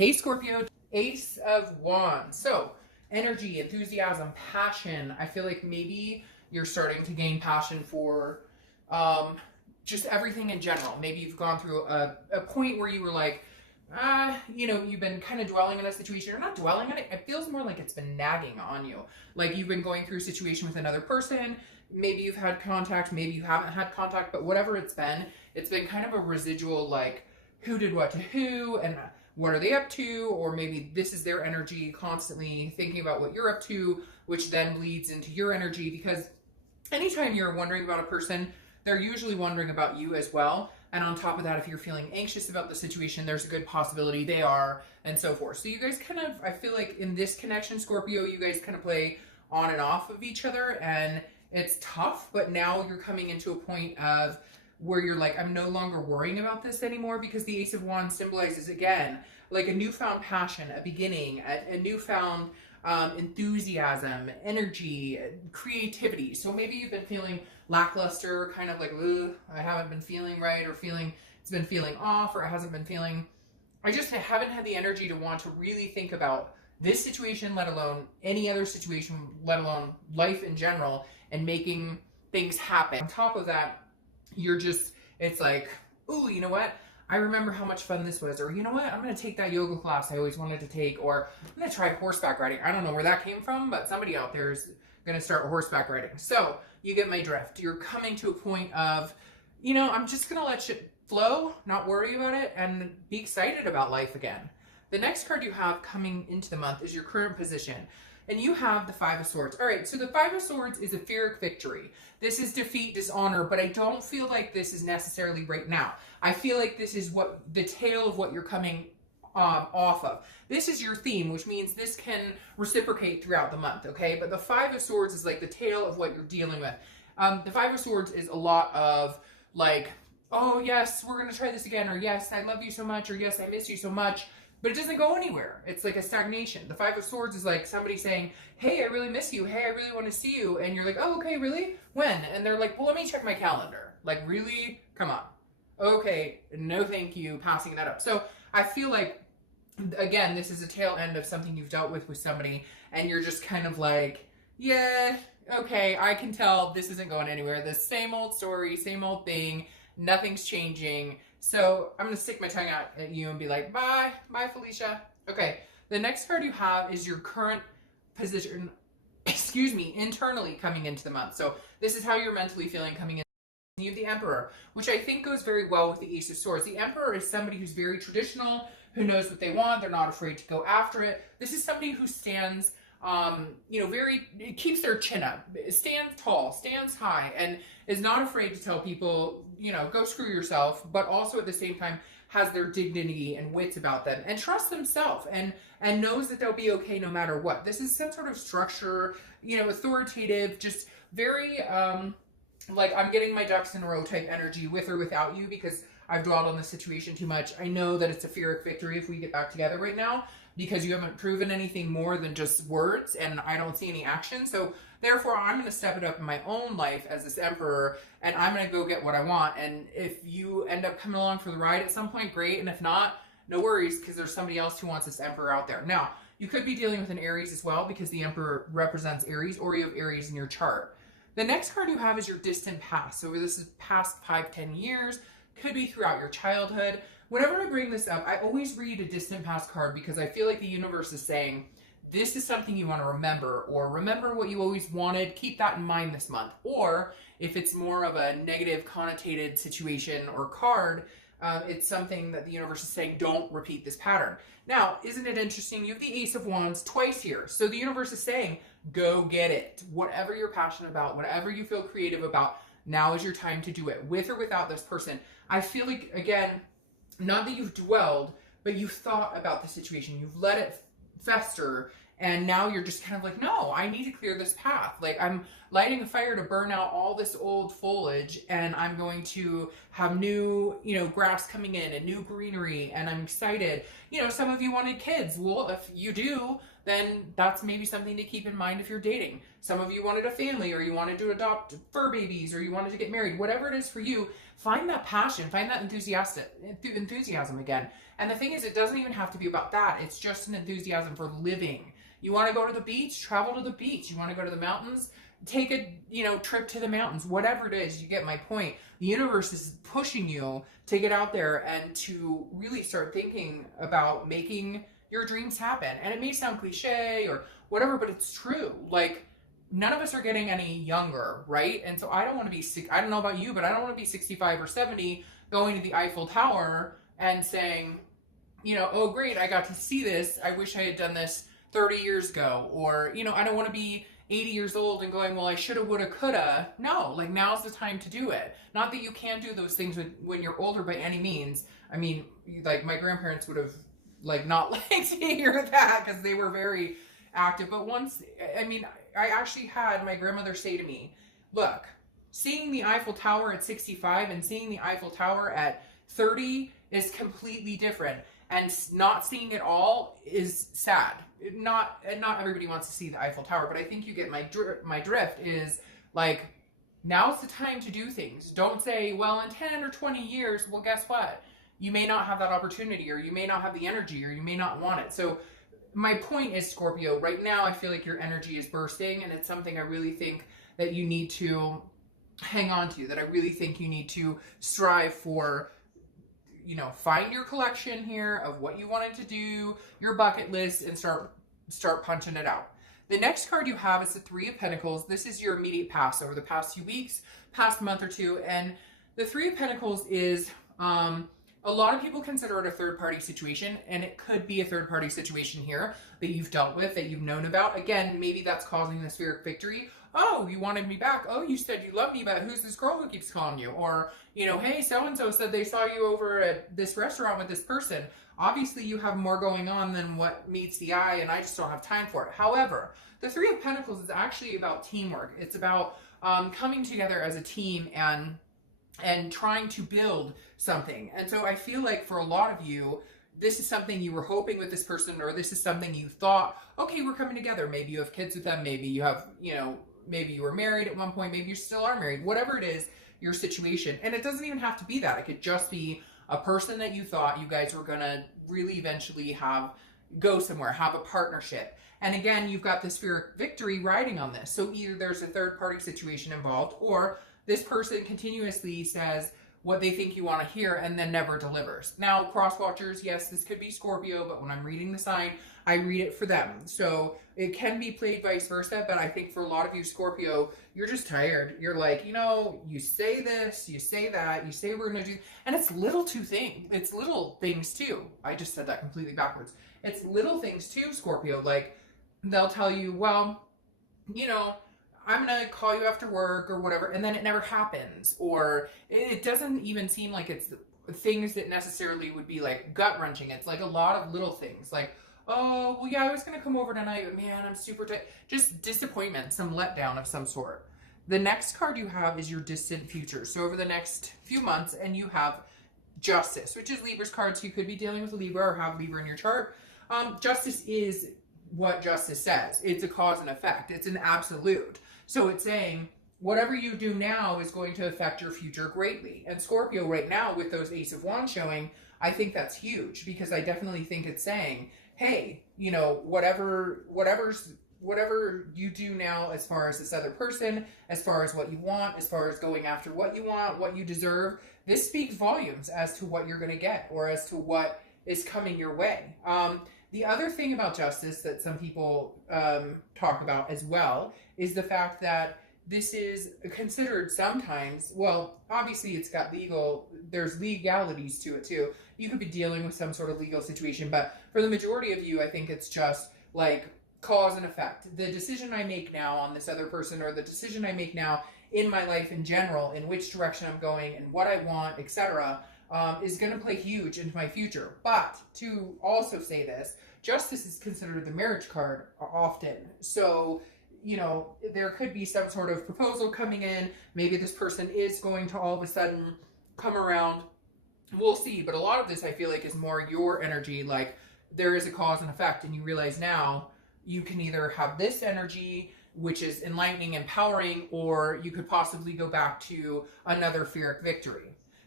Hey Scorpio, Ace of Wands. So, energy, enthusiasm, passion. I feel like maybe you're starting to gain passion for just everything in general. Maybe you've gone through a point where you were like, you've been kind of dwelling on a situation, or not dwelling on it. It feels more like it's been nagging on you. Like you've been going through a situation with another person. Maybe you've had contact, maybe you haven't had contact, but whatever it's been kind of a residual, like, who did what to who, and what are they up to, or maybe this is their energy constantly thinking about what you're up to, which then bleeds into your energy, because anytime you're wondering about a person, they're usually wondering about you as well. And on top of that, if you're feeling anxious about the situation, there's a good possibility they are, and so forth. So you guys kind of, I feel like in this connection, Scorpio, you guys kind of play on and off of each other, and it's tough, but now you're coming into a point of where you're like, I'm no longer worrying about this anymore, because the Ace of Wands symbolizes, again, like a newfound passion, a beginning, a newfound enthusiasm, energy, creativity. So maybe you've been feeling lackluster, kind of like, I haven't been feeling right, or it's been feeling off, or it hasn't been feeling, I haven't had the energy to want to really think about this situation, let alone any other situation, let alone life in general, and making things happen. On top of that, it's like, ooh, you know what? I remember how much fun this was. Or, you know what? I'm going to take that yoga class I always wanted to take. Or I'm going to try horseback riding. I don't know where that came from, but somebody out there is going to start horseback riding. So you get my drift. You're coming to a point of, I'm just going to let shit flow, not worry about it, and be excited about life again. The next card you have coming into the month is your current position. And you have the Five of Swords. All right, so the Five of Swords is a Pyrrhic victory. This is defeat, dishonor, but I don't feel like this is necessarily right now. I feel like this is the tail of what you're coming off of. This is your theme, which means this can reciprocate throughout the month, okay? But the Five of Swords is like the tail of what you're dealing with. The Five of Swords is a lot of like, oh yes, we're gonna try this again, or yes, I love you so much, or yes, I miss you so much. But it doesn't go anywhere. It's like a stagnation. The Five of Swords is like somebody saying, hey, I really miss you. Hey, I really want to see you. And you're like, oh, okay, really? When? And they're like, well, let me check my calendar. Like, really? Come on. Okay, no thank you, passing that up. So I feel like, again, this is a tail end of something you've dealt with somebody, and you're just kind of like, yeah, okay, I can tell this isn't going anywhere. The same old story, same old thing. Nothing's changing. So I'm going to stick my tongue out at you and be like, bye, Felicia. Okay, the next card you have is your current position, internally coming into the month. So this is how you're mentally feeling coming in. You have the Emperor, which I think goes very well with the Ace of Swords. The Emperor is somebody who's very traditional, who knows what they want. They're not afraid to go after it. This is somebody who stands, keeps their chin up, stands tall, stands high, and is not afraid to tell people, go screw yourself, but also at the same time has their dignity and wits about them, and trusts themselves, and knows that they'll be okay no matter what. This is some sort of structure, authoritative, just very, like, I'm getting my ducks in a row type energy with or without you, because I've dwelled on the situation too much. I know that it's a Pyrrhic victory if we get back together right now, because you haven't proven anything more than just words, and I don't see any action. So therefore, I'm going to step it up in my own life as this Emperor, and I'm going to go get what I want. And if you end up coming along for the ride at some point, great. And if not, no worries, because there's somebody else who wants this Emperor out there. Now, you could be dealing with an Aries as well, because the Emperor represents Aries, or you have Aries in your chart. The next card you have is your distant past. So this is past 5-10 years, could be throughout your childhood. Whenever I bring this up, I always read a distant past card, because I feel like the universe is saying, this is something you want to remember, or remember what you always wanted, keep that in mind this month. Or if it's more of a negative connotated situation or card, it's something that the universe is saying, don't repeat this pattern. Now, isn't it interesting? You have the Ace of Wands twice here. So the universe is saying, go get it. Whatever you're passionate about, whatever you feel creative about, now is your time to do it, with or without this person. I feel like, again, not that you've dwelled, but you've thought about the situation. You've let it fester, and now you're just kind of like, no, I need to clear this path. Like, I'm lighting a fire to burn out all this old foliage, and I'm going to have new, grass coming in and new greenery, and I'm excited. Some of you wanted kids. Well, if you do, then that's maybe something to keep in mind if you're dating. Some of you wanted a family, or you wanted to adopt fur babies, or you wanted to get married. Whatever it is for you, find that passion, find that enthusiasm again. And the thing is, it doesn't even have to be about that. It's just an enthusiasm for living. You want to go to the beach, travel to the beach. You want to go to the mountains, take a, trip to the mountains. Whatever it is, you get my point. The universe is pushing you to get out there and to really start thinking about making your dreams happen. And it may sound cliche or whatever, but it's true. Like, none of us are getting any younger, right? And so I don't want to be I don't know about you, but I don't want to be 65 or 70 going to the Eiffel Tower and saying, oh great, I got to see this. I wish I had done this 30 years ago. Or, I don't want to be 80 years old and going, well, I shoulda, woulda, coulda. No, like, now's the time to do it. Not that you can't do those things when you're older by any means. I mean, like, my grandparents would have, like, not liked to hear that because they were very active. But once, I actually had my grandmother say to me, look, seeing the Eiffel Tower at 65 and seeing the Eiffel Tower at 30 is completely different. And not seeing it all is sad. Not everybody wants to see the Eiffel Tower, but I think you get my drift is, like, now's the time to do things. Don't say, well, in 10 or 20 years, well, guess what? You may not have that opportunity, or you may not have the energy, or you may not want it. So my point is, Scorpio, right now I feel like your energy is bursting, and it's something I really think that you need to hang on to, that I really think you need to strive for. Find your collection here of what you wanted to do, your bucket list, and start punching it out. The next card you have is the Three of Pentacles. This is your immediate past over the past few weeks, past month or two. And the Three of Pentacles is, a lot of people consider it a third-party situation, and it could be a third-party situation here that you've dealt with, that you've known about. Again, maybe that's causing the Spheric Victory. Oh, you wanted me back. Oh, you said you love me, but who's this girl who keeps calling you? Or, hey, so-and-so said they saw you over at this restaurant with this person. Obviously, you have more going on than what meets the eye, and I just don't have time for it. However, the Three of Pentacles is actually about teamwork. It's about coming together as a team and trying to build something. And so I feel like for a lot of you, this is something you were hoping with this person, or this is something you thought, okay, we're coming together. Maybe you have kids with them. Maybe you have, maybe you were married at one point. Maybe you still are married. Whatever it is, your situation. And it doesn't even have to be that. It could just be a person that you thought you guys were going to really eventually go somewhere, have a partnership. And again, you've got the Spheric Victory riding on this. So either there's a third party situation involved, or this person continuously says what they think you want to hear and then never delivers. Now, cross watchers, yes, this could be Scorpio, but when I'm reading the sign, I read it for them. So it can be played vice versa, but I think for a lot of you, Scorpio, you're just tired. You're like, you say this, you say that, you say we're going to do, and it's little things too. I just said that completely backwards. It's little things too, Scorpio. Like, they'll tell you, well, I'm going to call you after work or whatever, and then it never happens. Or it doesn't even seem like it's things that necessarily would be like gut-wrenching. It's like a lot of little things. Like, oh, well, yeah, I was going to come over tonight, but man, I'm super tired. Just disappointment, some letdown of some sort. The next card you have is your distant future. So over the next few months, and you have Justice, which is Libra's card. So you could be dealing with a Libra or have Libra in your chart. Justice is what Justice says. It's a cause and effect. It's an absolute. So it's saying whatever you do now is going to affect your future greatly. And Scorpio right now, with those Ace of Wands showing, I think that's huge, because I definitely think it's saying, hey, whatever you do now, as far as this other person, as far as what you want, as far as going after what you want, what you deserve, this speaks volumes as to what you're going to get, or as to what is coming your way. The other thing about Justice that some people talk about as well is the fact that this is considered sometimes, well, obviously it's got there's legalities to it too. You could be dealing with some sort of legal situation, but for the majority of you, I think it's just like cause and effect. The decision I make now on this other person, or the decision I make now in my life in general, in which direction I'm going and what I want, etc., is going to play huge into my future. But to also say this, Justice is considered the marriage card often. So, there could be some sort of proposal coming in. Maybe this person is going to all of a sudden come around. We'll see. But a lot of this, I feel like, is more your energy. Like, there is a cause and effect, and you realize now you can either have this energy, which is enlightening, empowering, or you could possibly go back to another Spheric Victory.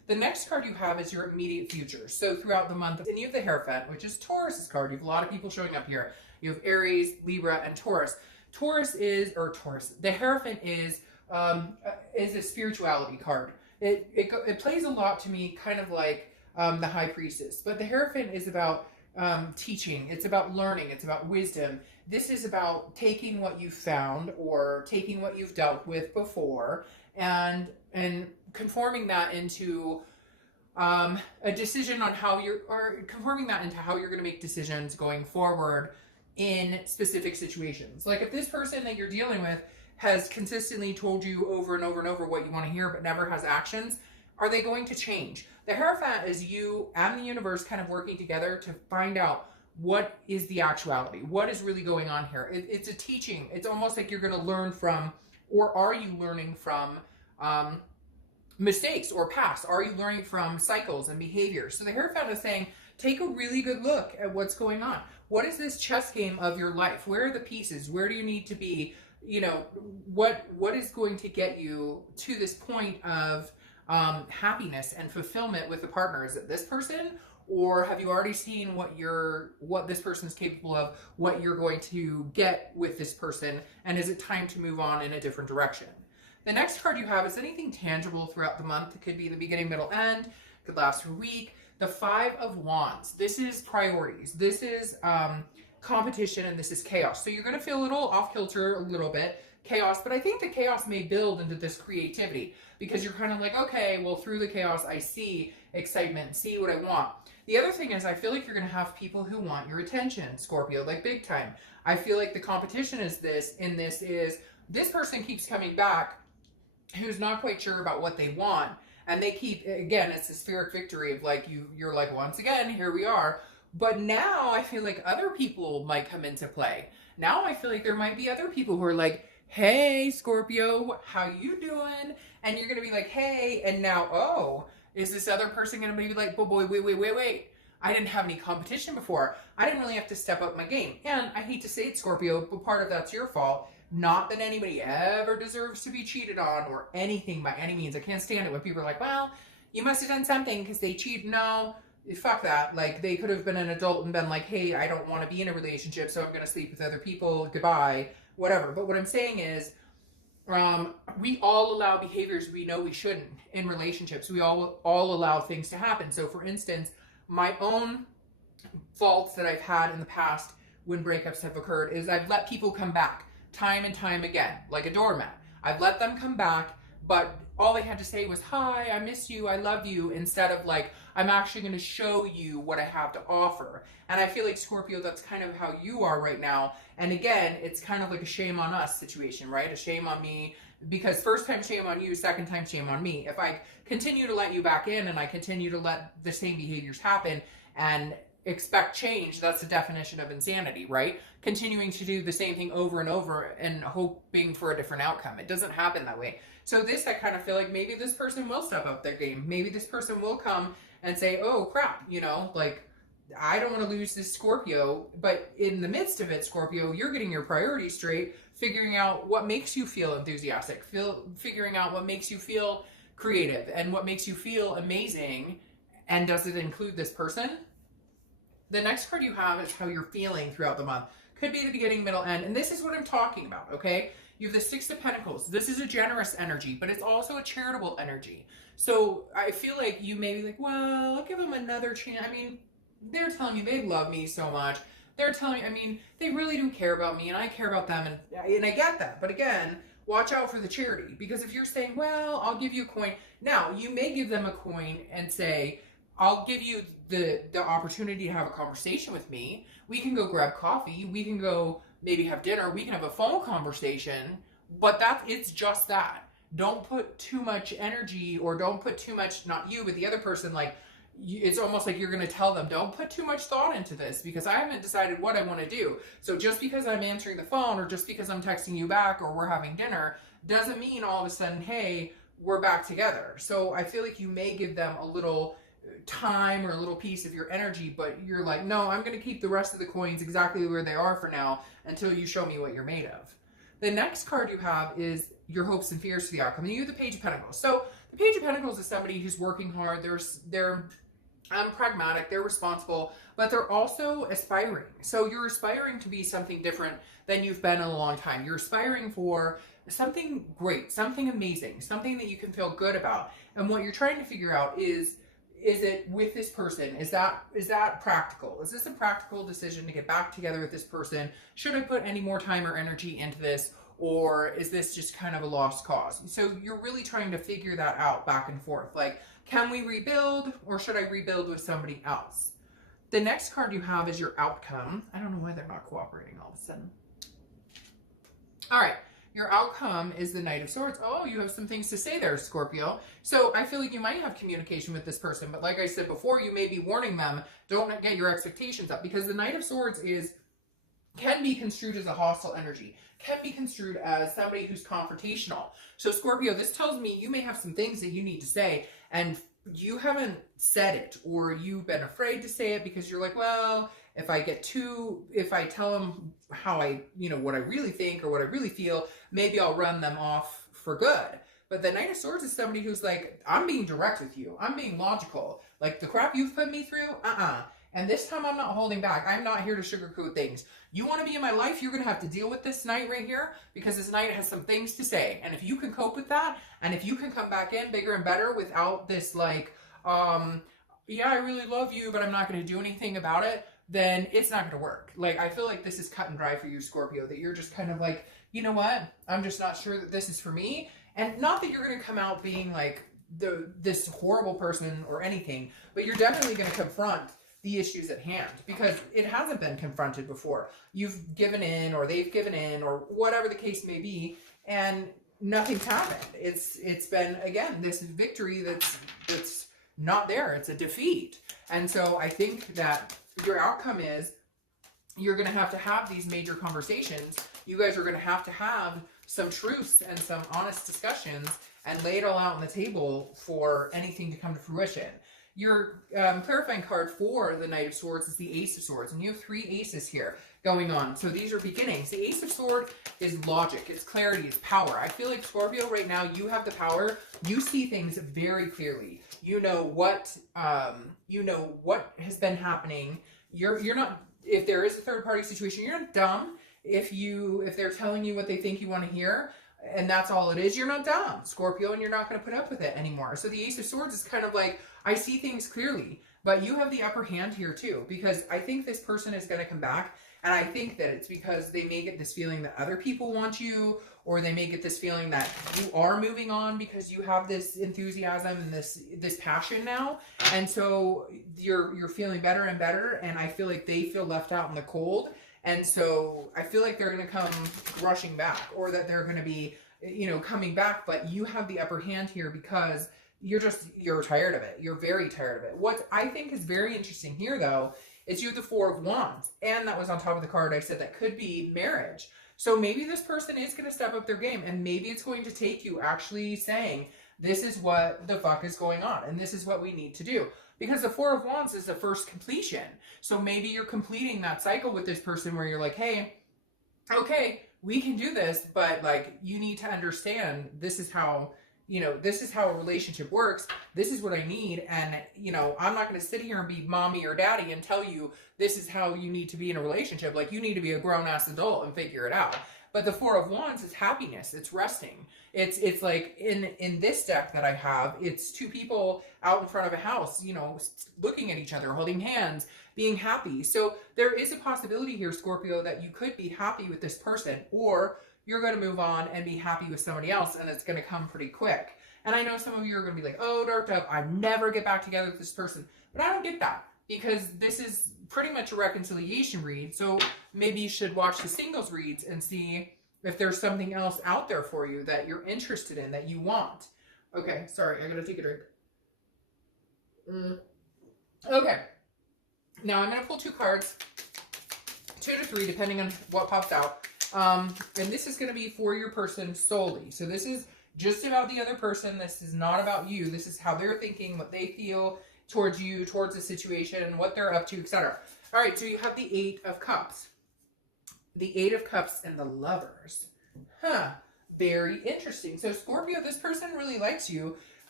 The next card you have is your immediate future. So throughout the month, and you have the Hierophant, which is Taurus's card. You have a lot of people showing up here. You have Aries, Libra, and Taurus. The Hierophant is a spirituality card. It plays a lot to me, kind of like the High Priestess. But the Hierophant is about teaching. It's about learning. It's about wisdom. This is about taking what you've found or taking what you've dealt with before and conforming that into a decision on how conforming that into how you're going to make decisions going forward in specific situations. Like if this person that you're dealing with has consistently told you over and over and over what you want to hear but never has actions, are they going to change? The Hierophant is you and the universe kind of working together to find out what is the actuality, what is really going on here. It's a teaching. It's almost like you're going to learn from, or are you learning from mistakes or past? Are you learning from cycles and behaviors? So the Hierophant is saying, take a really good look at what's going on. What is this chess game of your life? Where are the pieces? Where do you need to be? You know, what is going to get you to this point of happiness and fulfillment with the partner? Is it this person? Or have you already seen what this person is capable of, what you're going to get with this person? And is it time to move on in a different direction? The next card you have is anything tangible throughout the month. It could be the beginning, middle, end. It could last for a week. The Five of Wands. This is priorities. This is competition, and this is chaos. So you're going to feel a little off kilter, a little bit chaos, but I think the chaos may build into this creativity because you're kind of like, okay, well, through the chaos, I see excitement, see what I want. The other thing is I feel like you're going to have people who want your attention, Scorpio, like big time. I feel like the competition is this person keeps coming back who's not quite sure about what they want. And they keep, again, it's a spheric victory of like, you're like, once again, here we are. But now I feel like other people might come into play. Now I feel like there might be other people who are like, hey, Scorpio, how you doing? And you're going to be like, hey, and now, oh, is this other person going to be like, oh boy, wait. I didn't have any competition before. I didn't really have to step up my game. And I hate to say it, Scorpio, but part of that's your fault. Not that anybody ever deserves to be cheated on or anything by any means. I can't stand it when people are like, well, you must have done something because they cheated. No, fuck that. Like, they could have been an adult and been like, hey, I don't want to be in a relationship, so I'm going to sleep with other people. Goodbye. Whatever. But what I'm saying is, we all allow behaviors we know we shouldn't in relationships. We all allow things to happen. So, for instance, my own faults that I've had in the past when breakups have occurred is I've let people come back time and time again, like a doormat. I've let them come back, but all they had to say was, hi, I miss you, I love you, instead of like, I'm actually going to show you what I have to offer. And I feel like, Scorpio, that's kind of how you are right now. And again, it's kind of like a shame on us situation, right? A shame on me, because first time shame on you, second time shame on me. If I continue to let you back in and I continue to let the same behaviors happen and expect change, that's the definition of insanity, right? Continuing to do the same thing over and over and hoping for a different outcome. It doesn't happen that way. So this, I kind of feel like maybe this person will step up their game. Maybe this person will come and say, oh crap, you know, like, I don't want to lose this Scorpio. But in the midst of it, Scorpio, you're getting your priorities straight, figuring out what makes you feel enthusiastic, figuring out what makes you feel creative and what makes you feel amazing. And does it include this person? The next card you have is how you're feeling throughout the month. Could be the beginning, middle, end. And this is what I'm talking about, okay? You have the Six of Pentacles. This is a generous energy, but it's also a charitable energy. So I feel like you may be like, well, I'll give them another chance. I mean, they're telling me they love me so much. They're telling me, I mean, they really do care about me and I care about them. And I get that. But again, watch out for the charity. Because if you're saying, well, I'll give you a coin. Now, you may give them a coin and say, I'll give you the opportunity to have a conversation with me. We can go grab coffee. We can go maybe have dinner. We can have a phone conversation. But it's just that. Don't put too much energy, or don't put too much, not you, but the other person, like, it's almost like you're going to tell them, don't put too much thought into this because I haven't decided what I want to do. So just because I'm answering the phone or just because I'm texting you back or we're having dinner doesn't mean all of a sudden, hey, we're back together. So I feel like you may give them a little time or a little piece of your energy, but you're like, no, I'm going to keep the rest of the coins exactly where they are for now until you show me what you're made of. The next card you have is your hopes and fears for the outcome. And you have the Page of Pentacles. So The Page of Pentacles is somebody who's working hard. They're pragmatic, they're responsible, but they're also aspiring. So you're aspiring to be something different than you've been in a long time. You're aspiring for something great, something amazing, something that you can feel good about. And what you're trying to figure out is it with this person? Is that practical? Is this a practical decision to get back together with this person? Should I put any more time or energy into this? Or is this just kind of a lost cause? So you're really trying to figure that out back and forth. Like, can we rebuild, or should I rebuild with somebody else? The next card you have is your outcome. I don't know why they're not cooperating all of a sudden. All right. Your outcome is the Knight of Swords. Oh, you have some things to say there, Scorpio. So I feel like you might have communication with this person, but like I said before, you may be warning them, don't get your expectations up, because the Knight of Swords can be construed as a hostile energy, can be construed as somebody who's confrontational. So Scorpio, this tells me you may have some things that you need to say, and you haven't said it, or you've been afraid to say it because you're like, well, if I tell them how what I really think or what I really feel, maybe I'll run them off for good. But the Knight of Swords is somebody who's like, I'm being direct with you. I'm being logical. Like, the crap you've put me through, And this time I'm not holding back. I'm not here to sugarcoat things. You want to be in my life, you're going to have to deal with this Knight right here, because this Knight has some things to say. And if you can cope with that, and if you can come back in bigger and better without this like, yeah, I really love you, but I'm not going to do anything about it, then it's not going to work. Like, I feel like this is cut and dry for you, Scorpio, that you're just kind of like, you know what? I'm just not sure that this is for me. And not that you're going to come out being like this horrible person or anything, but you're definitely going to confront the issues at hand, because it hasn't been confronted before. You've given in, or they've given in, or whatever the case may be, and nothing's happened. It's been, again, this victory that's not there. It's a defeat. And so I think that your outcome is you're going to have these major conversations. You guys are going to have some truths and some honest discussions and lay it all out on the table for anything to come to fruition. Your clarifying card for the Knight of Swords is the Ace of Swords, and you have 3 aces here going on. So these are beginnings. The Ace of Swords is logic, it's clarity, it's power. I feel like, Scorpio, right now you have the power. You see things very clearly. You know what has been happening. You're not, if there is a third party situation, you're not dumb. If they're telling you what they think you want to hear, and that's all it is, you're not dumb, Scorpio, and you're not going to put up with it anymore. So the Ace of Swords is kind of like, I see things clearly, but you have the upper hand here too, because I think this person is going to come back, and I think that it's because they may get this feeling that other people want you, or they may get this feeling that you are moving on because you have this enthusiasm and this passion now, and so you're feeling better and better, and I feel like they feel left out in the cold. And so I feel like they're going to come rushing back, or that they're going to be, coming back, but you have the upper hand here because you're tired of it. You're very tired of it. What I think is very interesting here, though, is you have the 4 of Wands, and that was on top of the card I said that could be marriage. So maybe this person is going to step up their game, and maybe it's going to take you actually saying, this is what the fuck is going on, and this is what we need to do. Because the 4 of Wands is the first completion. So maybe you're completing that cycle with this person where you're like, hey, okay, we can do this, but like, you need to understand this is how a relationship works. This is what I need. And, I'm not going to sit here and be mommy or daddy and tell you this is how you need to be in a relationship. Like, you need to be a grown-ass adult and figure it out. But the 4 of Wands is happiness. It's resting. It's like in this deck that I have, it's 2 people out in front of a house, looking at each other, holding hands, being happy. So there is a possibility here, Scorpio, that you could be happy with this person, or you're going to move on and be happy with somebody else, and it's going to come pretty quick. And I know some of you are going to be like, oh, Dark Dove, I never get back together with this person. But I don't get that, because this is pretty much a reconciliation read. So maybe you should watch the singles reads and see if there's something else out there for you that you're interested in, that you want. Okay, sorry, I gotta take a drink. Okay, now I'm gonna pull 2 cards, 2 to 3, depending on what pops out. And this is gonna be for your person solely. So this is just about the other person. This is not about you. This is how they're thinking, what they feel towards you, towards the situation, what they're up to, etc. All right, so you have the 8 of Cups. The 8 of Cups and the Lovers. Very interesting. So Scorpio, this person really likes you.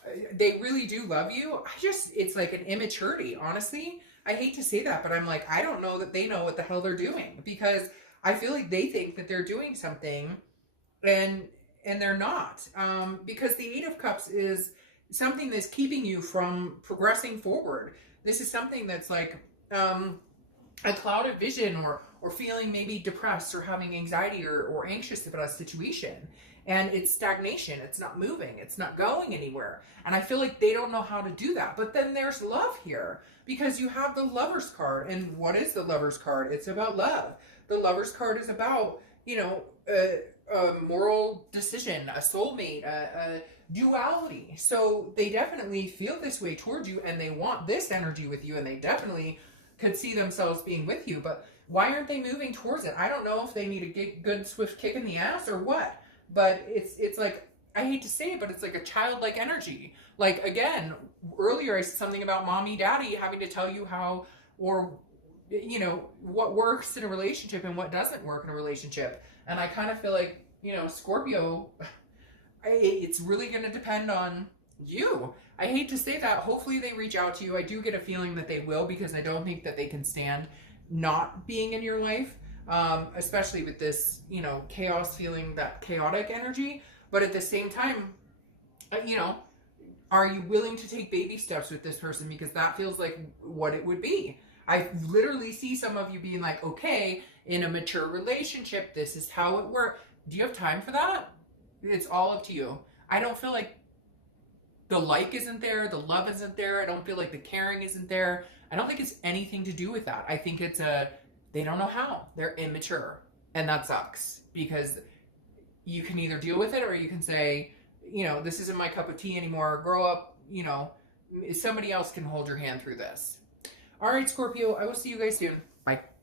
they really do love you. It's like an immaturity, honestly. I hate to say that, but I'm like, I don't know that they know what the hell they're doing, because I feel like they think that they're doing something, and they're not. Because the Eight of Cups is something that's keeping you from progressing forward. This is something that's like a clouded vision, or feeling maybe depressed or having anxiety or anxious about a situation. And it's stagnation. It's not moving. It's not going anywhere. And I feel like they don't know how to do that. But then there's love here, because you have the Lover's card. And what is the Lover's card? It's about love. The Lover's card is about, a moral decision, a soulmate, a duality. So they definitely feel this way towards you, and they want this energy with you, and they definitely could see themselves being with you. But why aren't they moving towards it? I don't know if they need a good swift kick in the ass or what. But it's like, I hate to say it, but it's like a childlike energy. Like, again, earlier I said something about mommy, daddy having to tell you how, or, what works in a relationship and what doesn't work in a relationship. And I kind of feel like, Scorpio, it's really going to depend on you. I hate to say that. Hopefully they reach out to you. I do get a feeling that they will, because I don't think that they can stand not being in your life. Especially with this, chaos, feeling that chaotic energy. But at the same time, are you willing to take baby steps with this person? Because that feels like what it would be. I literally see some of you being like, okay, in a mature relationship, this is how it works. Do you have time for that? It's all up to you. I don't feel like the like isn't there, the love isn't there. I don't feel like the caring isn't there. I don't think it's anything to do with that. I think it's they don't know how. They're immature. And that sucks, because you can either deal with it, or you can say, this isn't my cup of tea anymore. Grow up, somebody else can hold your hand through this. All right, Scorpio, I will see you guys soon. Bye.